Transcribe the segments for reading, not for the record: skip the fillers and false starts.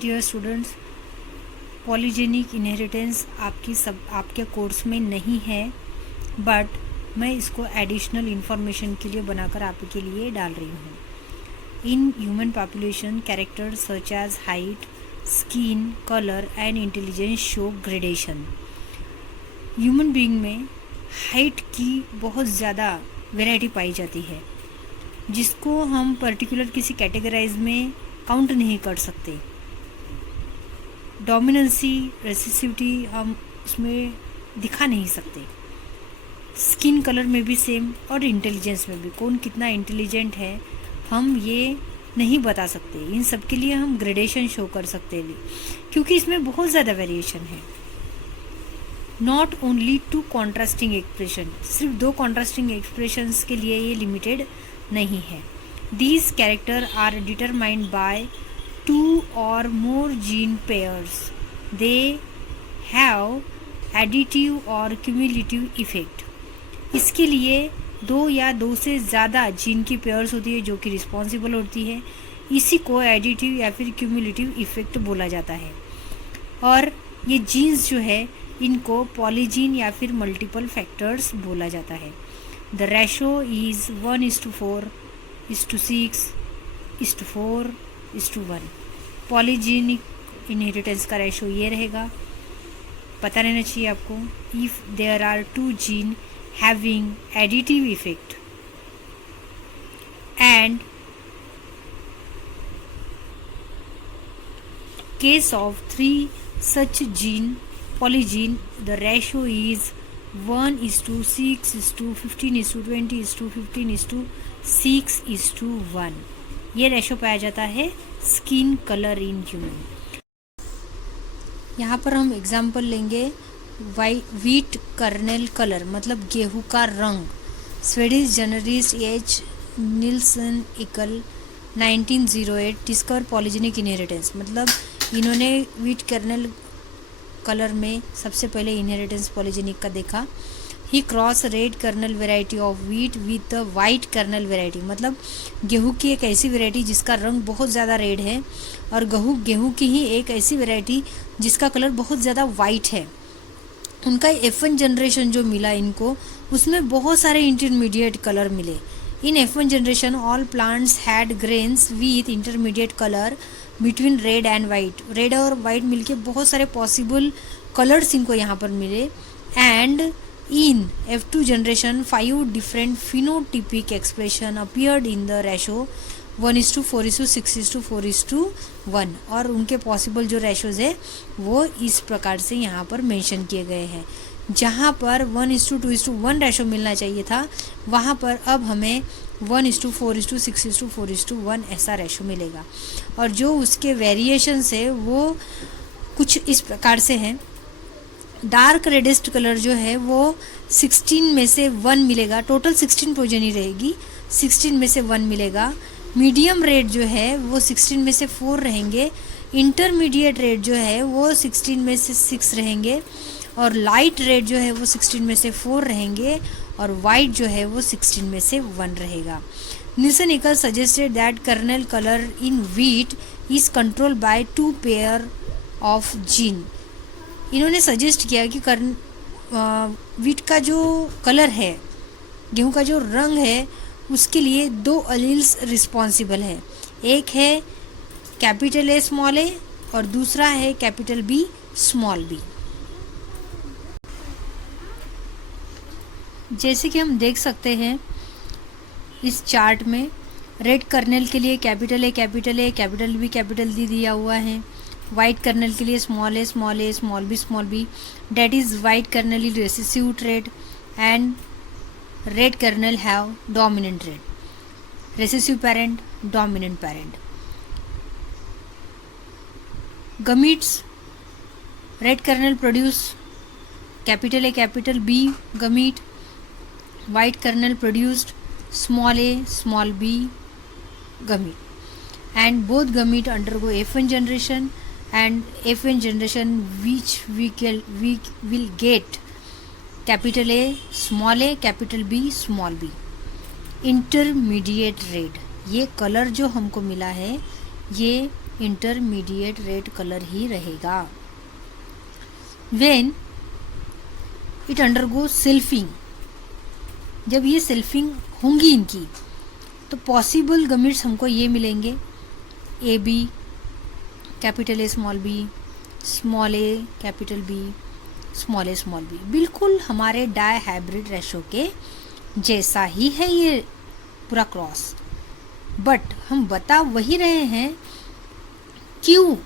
Dear students, polygenic inheritance आपके course में नहीं है, बट मैं इसको एडिशनल इन्फॉर्मेशन के लिए बनाकर आपके लिए डाल रही हूँ। In human population characters such as height, skin colour and intelligence show gradation. Human being में हाइट की बहुत ज़्यादा वैरायटी पाई जाती है, जिसको हम पर्टिकुलर किसी कैटेगराइज में काउंट नहीं कर सकते। डोमिनेंसी, रेसिसिविटी हम उसमें दिखा नहीं सकते। स्किन कलर में भी सेम, और इंटेलिजेंस में भी कौन कितना इंटेलिजेंट है हम ये नहीं बता सकते। इन सब के लिए हम ग्रेडेशन शो कर सकते हैं, क्योंकि इसमें बहुत ज़्यादा वेरिएशन है। Not only to contrasting expression, सिर्फ दो कॉन्ट्रास्टिंग एक्सप्रेशंस के लिए ये लिमिटेड नहीं है। These character are determined by two or more gene pairs. They have additive और cumulative effect. इसके लिए दो या दो से ज़्यादा जीन की पेयर्स होती है जो कि रिस्पॉन्सिबल होती है। इसी को एडिटिव या फिर क्यूमुलेटिव इफेक्ट बोला जाता है। और ये जीन्स जो है इनको पॉलीजीन या फिर मल्टीपल फैक्टर्स बोला जाता है। The ratio is 1:4:6:4:1। Polygenic inheritance का रेशो ये रहेगा, पता रहना चाहिए आपको। If there are two gene having additive effect and case of 3 such gene polygen, the ratio is 1:6:15:20:15:6:1। ये रेशो पाया जाता है स्किन कलर इन ह्यूमन। यहाँ पर हम एग्जाम्पल लेंगे व्हीट कर्नेल कलर, मतलब गेहूं का रंग। Swedish journalist H Nilsson Ehle 1908 discover polygenic inheritance, मतलब इन्होंने व्हीट कर्नेल कलर में सबसे पहले इनहेरिटेंस पॉलीजेनिक का देखा। He cross red kernel variety of wheat with white kernel variety, मतलब गेहूं की एक ऐसी वेराइटी जिसका रंग बहुत ज़्यादा रेड है, और गेहूं की ही एक ऐसी वेराइटी जिसका कलर बहुत ज़्यादा वाइट है। उनका F1 जनरेशन जो मिला इनको, उसमें बहुत सारे इंटरमीडिएट कलर मिले। इन F1 generation all plants had grains with intermediate colour between red and white. Red और वाइट मिलके बहुत सारे पॉसिबल कलर्स इनको यहाँ पर मिले। And in F2 generation 5 different phenotypic expression appeared in the ratio 1:4:6:4:1, और उनके पॉसिबल जो रेशोज है वो इस प्रकार से यहाँ पर मेंशन किए गए हैं। जहाँ पर 1:2:1 रेशो मिलना चाहिए था, वहाँ पर अब हमें 1:4:6:4:1 ऐसा रेशो मिलेगा। और जो उसके वेरिएशंस है वो कुछ इस प्रकार से हैं। डार्क रेडिस्ट कलर जो है वो 16 में से 1 मिलेगा। टोटल 16 पोजनी रहेगी, 16 में से 1 मिलेगा। मीडियम रेड जो है वो 16 में से 4 रहेंगे। इंटरमीडिएट रेड जो है वो 16 में से 6 रहेंगे। और लाइट रेड जो है वो 16 में से 4 रहेंगे। और वाइट जो है वो 16 में से 1 रहेगा। Nilsson Ehle suggested that kernel colour in wheat is controlled by 2 pair of gene. इन्होंने सजेस्ट किया कि व्हीट का जो कलर है, गेहूं का जो रंग है, उसके लिए 2 अलील्स रिस्पॉन्सिबल है। एक है कैपिटल A स्मॉल a और दूसरा है कैपिटल B स्मॉल b। जैसे कि हम देख सकते हैं इस चार्ट में, रेड कर्नल के लिए capital A capital A, capital B capital D दिया हुआ है। वाइट कर्नल के लिए small a small a, small b small b। That is white kernel is recessive trait and red kernel have dominant trait. Recessive parent, dominant parent. Gametes, red kernel produce capital A capital B gamete. White kernel produced small a small b gamete, and both gamete undergo F1 generation, and F1 generation which we will get capital A small a capital B small b। Intermediate red, ये colour जो हमको मिला है ये intermediate red colour ही रहेगा। When it undergo selfing, जब ये selfing होंगी इनकी, तो पॉसिबल गमिट्स हमको ये मिलेंगे, A B, capital A small B, small A capital B, small A small B. बिल्कुल हमारे डाई हाइब्रिड रेशो के जैसा ही है ये पूरा क्रॉस, बट हम बता वही रहे हैं क्यों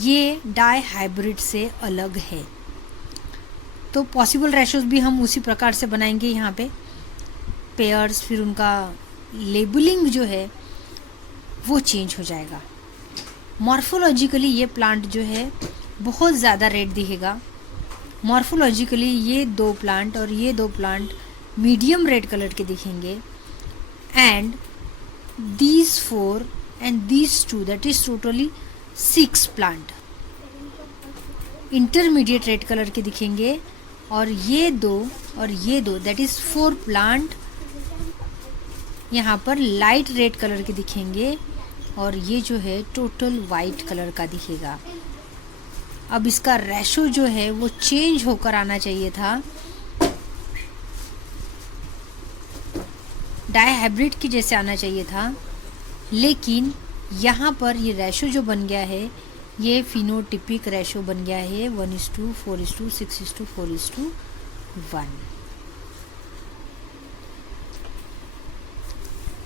ये डाई हाइब्रिड से अलग है। तो पॉसिबल रेशोज भी हम उसी प्रकार से बनाएंगे यहाँ पे, पेयर्स, फिर उनका लेबलिंग जो है वो चेंज हो जाएगा। मॉर्फोलॉजिकली ये प्लांट जो है बहुत ज़्यादा रेड दिखेगा। मॉर्फोलॉजिकली ये दो प्लांट और ये दो प्लांट मीडियम रेड कलर के दिखेंगे, and these 4 and these 2, that is totally 6 plant intermediate red colour के दिखेंगे, और ये दो दैट इज 4 प्लांट यहाँ पर लाइट रेड कलर के दिखेंगे, और ये जो है टोटल वाइट कलर का दिखेगा। अब इसका रेशो जो है वो चेंज होकर आना चाहिए था, डाई हाइब्रिड की जैसे आना चाहिए था, लेकिन यहाँ पर ये रेशो जो बन गया है ये फिनोटिपिक रेशो बन गया है 1:4:6:4:1।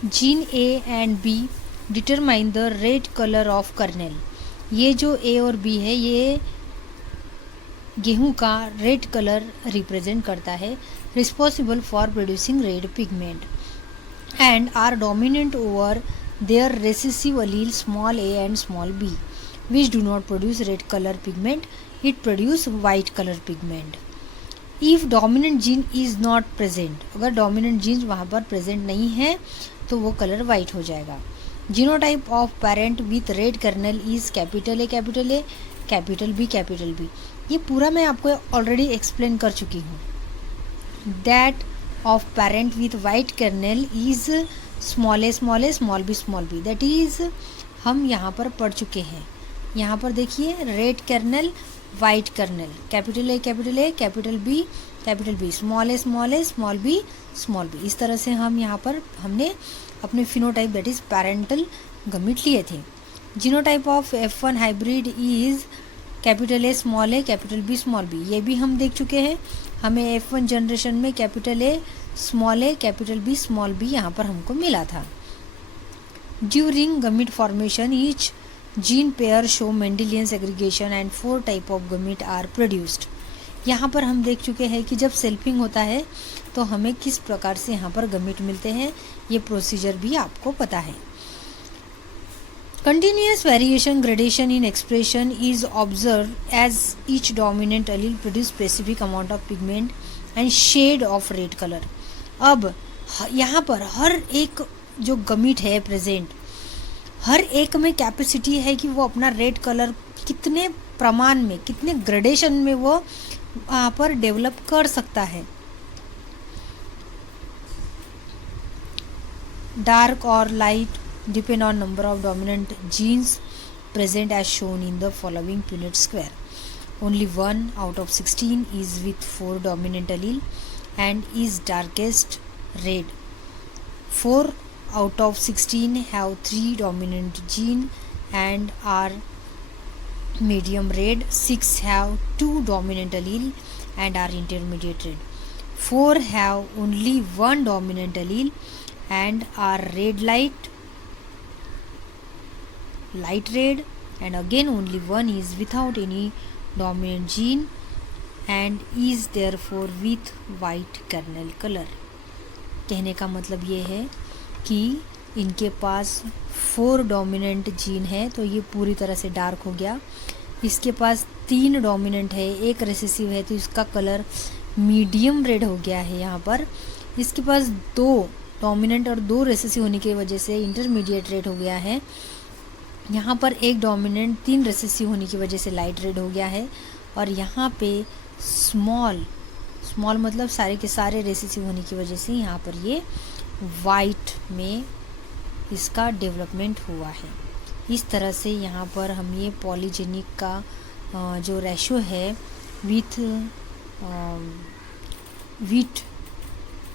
Gene A and be determine the red colour of kernel. ये जो ए और बी है ये गेहूं का रेड कलर रिप्रेजेंट करता है, responsible for producing red pigment and are dominant over their recessive allele small A and small B which do not produce red color pigment, it produce white color pigment. If dominant gene is not present, अगर dominant genes वहाँ पर present नहीं है तो वो colour white हो जाएगा। Genotype of parent with red kernel is capital A, capital B। ये पूरा मैं आपको ऑलरेडी एक्सप्लेन कर चुकी हूँ। That of parent with white kernel is small a, small b। That is हम यहाँ पर पढ़ चुके हैं। यहाँ पर देखिए red kernel, white kernel, capital A, capital B, small A, small B. इस तरह से हम यहाँ पर हमने अपने phenotype that is parental gamete लिए थे। Genotype of F1 hybrid is capital A, capital B. ये भी हम देख चुके हैं। हमें F1 जनरेशन में कैपिटल ए, कैपिटल बी यहाँ पर हमको मिला था। During gamete formation each gene pair show Mendelian segregation and 4 type of gamete are produced. यहाँ पर हम देख चुके हैं कि जब सेल्फिंग होता है तो हमें किस प्रकार से यहाँ पर गमिट मिलते हैं, ये प्रोसीजर भी आपको पता है। Continuous variation gradation in expression is observe as each dominant allele produce specific amount of pigment and shade of red colour. अब यहाँ पर हर एक जो गमिट है प्रेजेंट, हर एक में कैपेसिटी है कि वो अपना रेड कलर कितने प्रमाण में, कितने ग्रेडेशन में वो वहाँ पर डेवलप कर सकता है। डार्क और light depend on number of dominant genes present as shown in the following Punnett square. Only 1 out of 16 is with 4 dominant allele and is darkest red. 4 out of 16 have 3 dominant gene and are medium red. 6 have 2 dominant allele and are intermediate red. 4 have only 1 dominant allele and are red light red, and again only one is without any dominant gene and is therefore with white kernel color. कहने का मतलब ये है कि इनके पास 4 dominant gene है तो ये पूरी तरह से डार्क हो गया। इसके पास 3 डोमिनेंट है, 1 रेसेसिव है तो इसका कलर मीडियम रेड हो गया है। यहाँ पर इसके पास 2 डोमिनेंट और 2 रेसेसिव होने की वजह से इंटरमीडिएट रेड हो गया है। यहाँ पर 1 डोमिनेंट 3 रेसेसिव होने की वजह से लाइट रेड हो गया है। और यहाँ पे स्मॉल मतलब सारे के सारे रेसेसिव होने की वजह से यहाँ पर ये वाइट में इसका डेवलपमेंट हुआ है। इस तरह से यहाँ पर हम ये पॉलीजेनिक का जो रेशो है विथ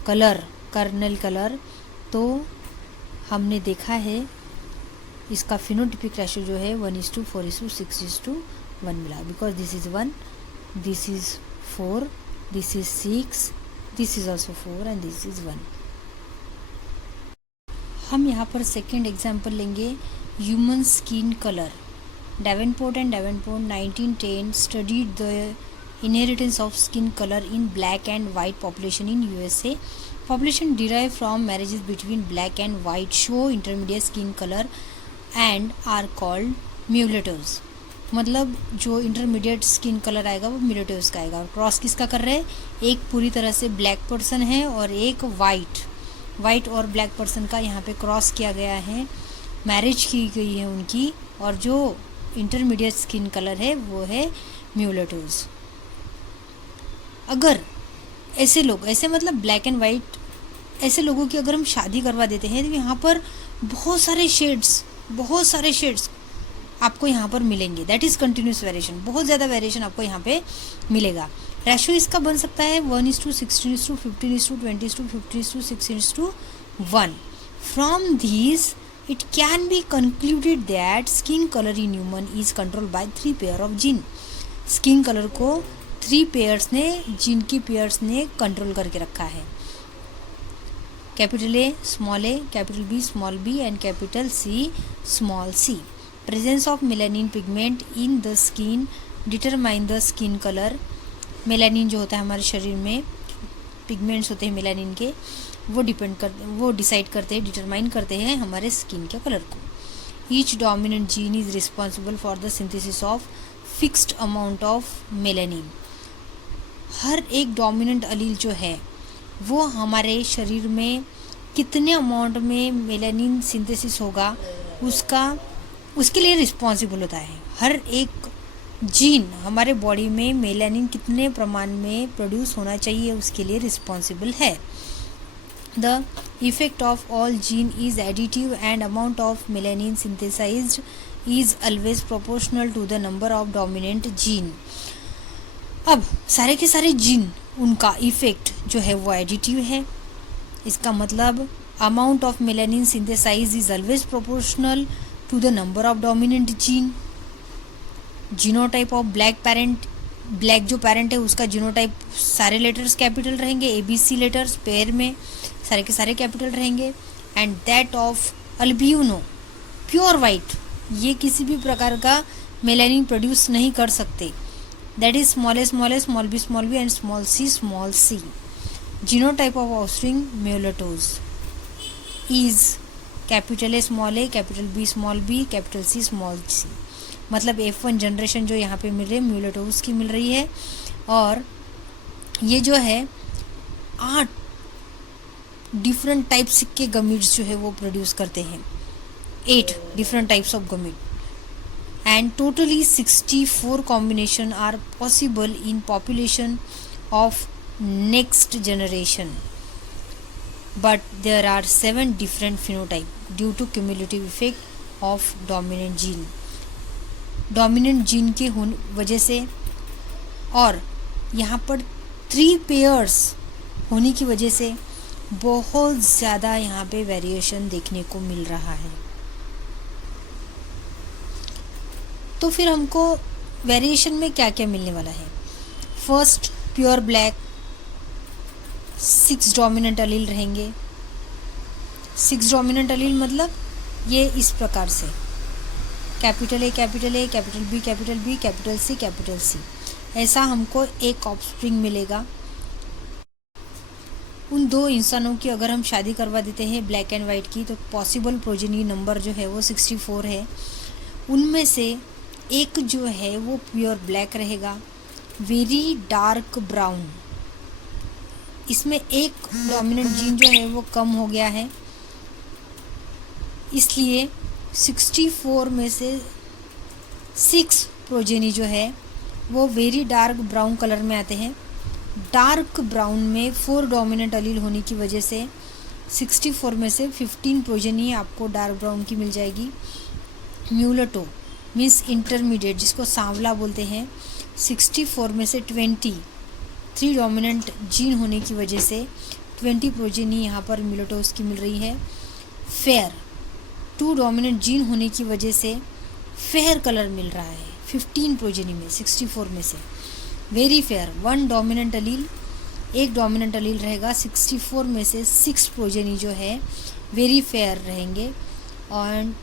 कलर कर्नल कलर, तो हमने देखा है इसका फिनोटिपिक रेशो जो है 1:4:6:1 मिला, because this is 1, this is 4, this is 6, this is also 4 and this is 1। हम यहाँ पर सेकेंड एग्जाम्पल लेंगे, human skin colour. Davenport and Davenport 1910 studied the inheritance of skin color in black and white population in USA. Population derived from marriages between black and white show intermediate skin color and are called mulattoes. मतलब जो intermediate skin colour आएगा वो म्यूलेटोज का आएगा। Cross किसका कर रहे हैं, एक पूरी तरह से ब्लैक पर्सन है और एक वाइट और ब्लैक पर्सन का यहाँ पे क्रॉस किया गया है, मैरिज की गई है उनकी, और जो इंटरमीडिएट स्किन कलर है वो है म्यूलेटोज। अगर ऐसे लोग, ऐसे मतलब ब्लैक एंड वाइट, ऐसे लोगों की अगर हम शादी करवा देते हैं तो यहाँ पर बहुत सारे शेड्स आपको यहाँ पर मिलेंगे। दैट इज़ कंटिन्यूस वेरिएशन, बहुत ज़्यादा वेरिएशन आपको यहाँ पे मिलेगा। रेशो इसका बन सकता है 1:16:15:20:50:50:6:1। From these it can be concluded that skin color in human is controlled by 3 pair of gene. Skin colour को 3 पेयर्स ने, जीन की पेयर्स ने कंट्रोल करके रखा है। Capital A, capital B small B and capital C small C. Presence of melanin pigment in the skin determine the skin colour. Melanin जो होता है हमारे शरीर में, पिगमेंट्स होते हैं मेलानिन के, वो डिसाइड करते हैं, डिटरमाइन करते हैं हमारे स्किन के कलर को। Each dominant gene is responsible for the synthesis of fixed amount of melanin. हर एक डोमिनेंट अलील जो है वो हमारे शरीर में कितने अमाउंट में मेलानिन सिंथेसिस होगा उसके लिए रिस्पॉन्सिबल होता है। हर एक जीन हमारे बॉडी में मेलानिन कितने प्रमाण में प्रोड्यूस होना चाहिए उसके लिए रिस्पॉन्सिबल है। The effect of all gene is additive and amount of melanin synthesized is always proportional to the number of dominant gene. अब सारे के सारे जीन, उनका इफेक्ट जो है वो एडिटिव है। इसका मतलब amount of melanin synthesize is always proportional to the number of dominant gene. Genotype of black parent, black जो पेरेंट है उसका जीनोटाइप सारे लेटर्स कैपिटल रहेंगे, ABC लेटर्स पेयर में सारे के सारे कैपिटल रहेंगे। And that of albino pure white, ये किसी भी प्रकार का मेलानिन प्रोड्यूस नहीं कर सकते। That is small A small B and small C. Genotype of offspring mulattoes is capital A, capital B, capital C small C. मतलब F1 जनरेशन जो यहाँ पे मिल रही है म्यूलेटोज की मिल रही है, और ये जो है 8 डिफरेंट टाइप्स के गमीट्स जो है वो प्रोड्यूस करते हैं, 8 different types of gamete, and totally 64 combination are possible in population of next generation, but there are 7 different phenotype due to cumulative effect of dominant gene. Dominant gene के वजह से और यहाँ पर 3 पेयर्स होने की वजह से बहुत ज़्यादा यहाँ पे वेरिएशन देखने को मिल रहा है। तो फिर हमको वेरिएशन में क्या क्या मिलने वाला है। First, pure black, 6 dominant allele रहेंगे। 6 डोमिनेंट अलील मतलब ये इस प्रकार से capital A, capital B, capital C, ऐसा हमको एक ऑफस्प्रिंग मिलेगा। उन 2 इंसानों की अगर हम शादी करवा देते हैं ब्लैक एंड वाइट की, तो पॉसिबल प्रोजेनी नंबर जो है वो 64 है। उनमें से एक जो है वो प्योर ब्लैक रहेगा, वेरी डार्क ब्राउन। इसमें एक डोमिनेंट जीन जो है वो कम हो गया है, इसलिए 64 में से 6 प्रोजेनी जो है वो वेरी डार्क ब्राउन कलर में आते हैं। डार्क ब्राउन में 4 डोमिनेंट अलील होने की वजह से 64 में से 15 प्रोजेनी आपको डार्क ब्राउन की मिल जाएगी। म्यूलेटो मीन्स इंटरमीडिएट, जिसको सांवला बोलते हैं, 64 में से 20 3 डोमिनेंट जीन होने की वजह से 20 प्रोजेनी यहाँ पर म्यूलेटोस की मिल रही है। फेयर 2 डोमिनेंट जीन होने की वजह से फेयर कलर मिल रहा है 15 प्रोजेनी में 64 में से। वेरी फेयर 1 डोमिनेंट अलील, एक डोमिनेंट अलील रहेगा 64 में से 6 प्रोजेनी जो है वेरी फेयर रहेंगे। और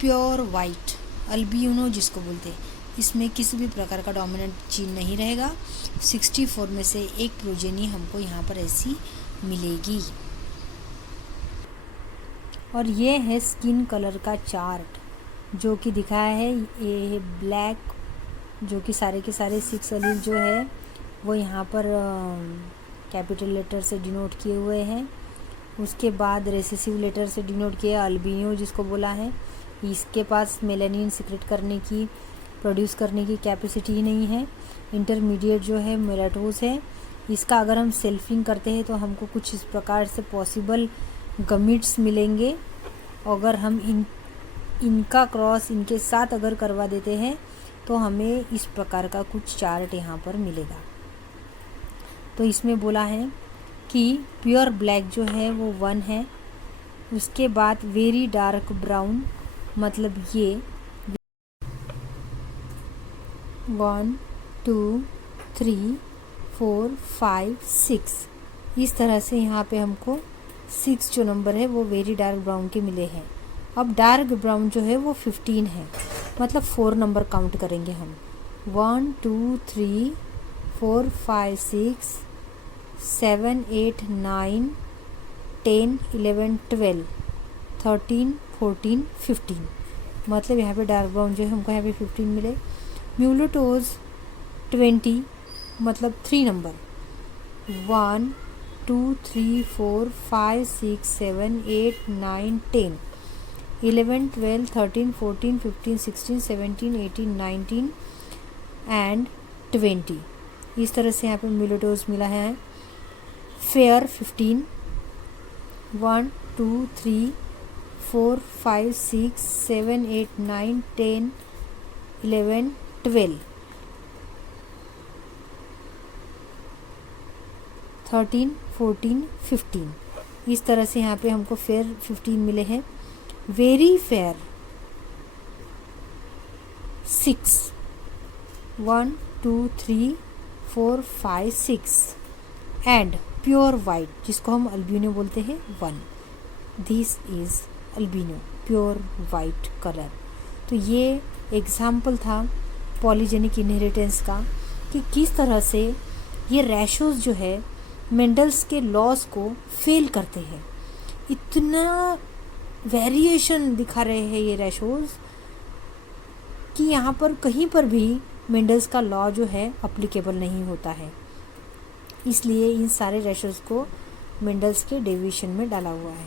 प्योर वाइट अल्बिनो जिसको बोलते हैं, इसमें किसी भी प्रकार का डोमिनेंट जीन नहीं रहेगा। 64 में से एक प्रोजेनी हमको यहाँ पर ऐसी मिलेगी। और ये है स्किन कलर का चार्ट जो कि दिखाया है, ये है ब्लैक, जो कि सारे के सारे 6 अलील जो है वो यहाँ पर कैपिटल लेटर से डिनोट किए हुए हैं। उसके बाद रेसेसिव लेटर से डिनोट किया अल्बिनो जिसको बोला है। इसके पास मेलानिन सिक्रेट करने की, प्रोड्यूस करने की कैपेसिटी ही नहीं है। इंटरमीडिएट जो है म्यूलेटोस है। इसका अगर हम सेल्फिंग करते हैं तो हमको कुछ इस प्रकार से पॉसिबल गमिट्स मिलेंगे। अगर हम इनका क्रॉस इनके साथ अगर करवा देते हैं तो हमें इस प्रकार का कुछ चार्ट यहाँ पर मिलेगा। तो इसमें बोला है कि प्योर ब्लैक जो है वो 1 है। उसके बाद वेरी डार्क ब्राउन, मतलब ये 1 2 3 4 5 6, इस तरह से यहाँ पे हमको 6 जो नंबर है वो वेरी डार्क ब्राउन के मिले हैं। अब डार्क ब्राउन जो है वो 15 है, मतलब 4 नंबर काउंट करेंगे हम। 1 2 3 4 5 6 7 8 9 10 11 12 13 14 15, मतलब यहाँ पे डार्क ब्राउन जो है हमको यहाँ पे 15 मिले। म्यूलेटोस 20, मतलब 3 नंबर 1 2 3 4 5 6 7 8 9 10 11 12 13 14 15 16 17 18 19 एंड 20, इस तरह से यहाँ पे म्यूलेटोस मिला है। फेयर 15, 1 2 3 4 5 6 7 8 9 10 11 12 13 14 15, इस तरह से यहाँ पे हमको फेयर 15 मिले हैं। Very fair 6, 1 2 3 4 5 6 and pure white जिसको हम अल्बिनो बोलते हैं 1। This is albino, pure white colour. तो ये एग्जाम्पल था पॉलीजेनिक इनहेरिटेंस का कि किस तरह से ये रेशोज़ जो है मेंडल्स के लॉज को फेल करते हैं। इतना वेरिएशन दिखा रहे हैं ये रेशोज़ कि यहाँ पर कहीं पर भी मेंडल्स का लॉ जो है अप्लीकेबल नहीं होता है। इसलिए इन सारे रेशोज़ को मेंडल्स के डेविएशन में डाला हुआ है।